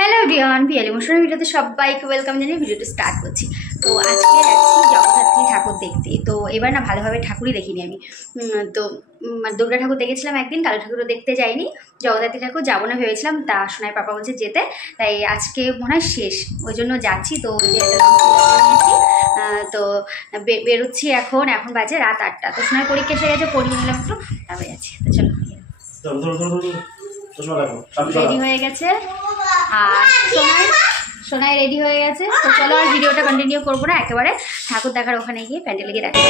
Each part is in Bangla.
হ্যালো এভরিওয়ান, পিয়ালি মশার ভিডিওতে সবাইকে ওয়েলকাম জানিয়ে ভিডিওটা স্টার্ট করছি। তো আজকে যাচ্ছি জগদ্ধাত্রী ঠাকুর দেখতে। তো এবার না ভালোভাবে ঠাকুরই দেখিনি আমি। তো দুর্গা ঠাকুর দেখেছিলাম একদিন, কালী ঠাকুরও দেখতে যাইনি। জগদ্ধাত্রী ঠাকুর যাবো না ভেবেছিলাম, তা সোনাই পাপা বলছে যেতে, তাই আজকে মনে হয় শেষ, ওই জন্য যাচ্ছি। তো নিয়েছি, তো বেরোচ্ছি এখন বাজে রাত 8টা। তো সোনাই পরীক্ষা এসে গেছে, পড়িয়ে নিলাম একটু, তারপরে যাচ্ছি। তো চলো রেডি হয়ে গেছে, আর সোনাই রেডি হয়ে গেছে। তো চলো আর ভিডিওটা কন্টিনিউ করবো না, একেবারে ঠাকুর দেখার ওখানে গিয়ে প্যান্ডেলে গিয়ে দেখা।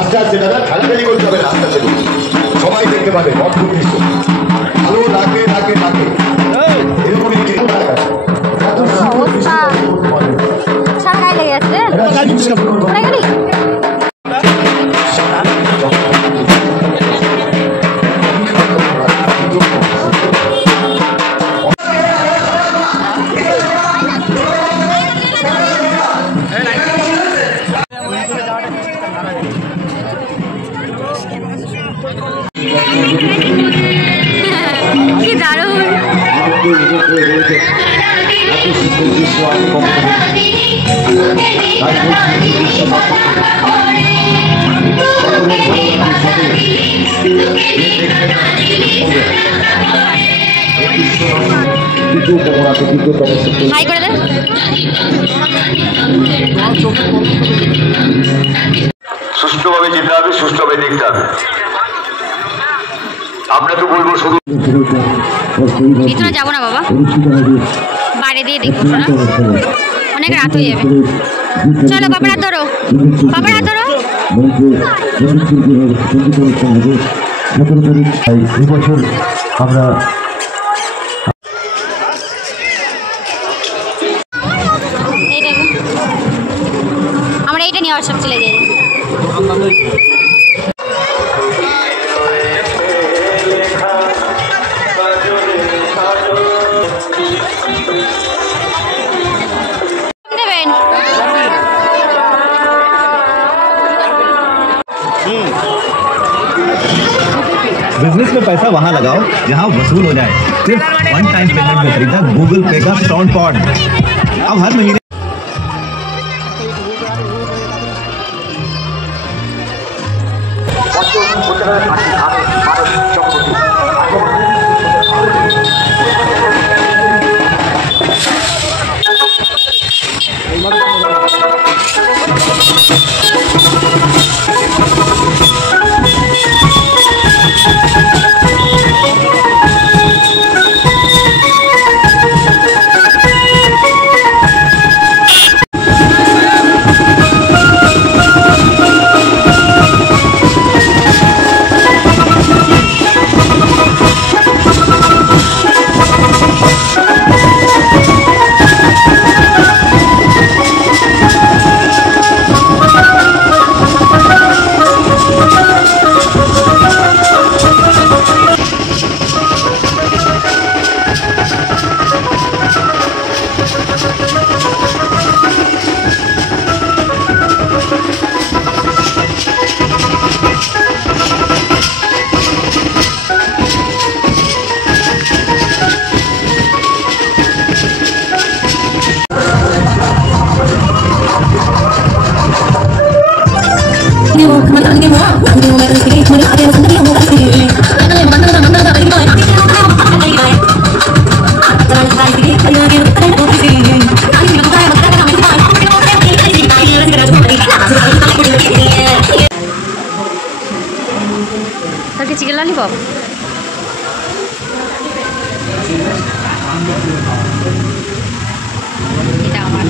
আস্তে আস্তে দাদা, ঠেলাঠেলি করতে হবে না, আস্তে আস্তে সবাই দেখতে পাবে অদ্ভুত দৃশ্য। আলো ডাকে ডাকে ডাকে এরকমই কি দারুণ। হাই করে দে। সুষ্ঠুভাবে যেতে হবে, সুষ্ঠুভাবে দেখতে হবে। আমরা তো বলবো শুধু ভিতরে যাবো না বাবা, বাইরে দিয়ে দেখবো না, অনেক রাত হয়ে যাবে। চলো বাবার হাত ধরো, বাবার হাত ধরো। এবছর আমরা এইটা নিয়ে সব চলে যাই। बिजनेस में पैसा वहाँ लगाओ जहाँ वसूल हो जाए। सिर्फ वन टाइम पेमेंट में खरीदा गूगल पे का साउंड पॉड। अब हर महीने চিকেন ললিপপ এটা আমার।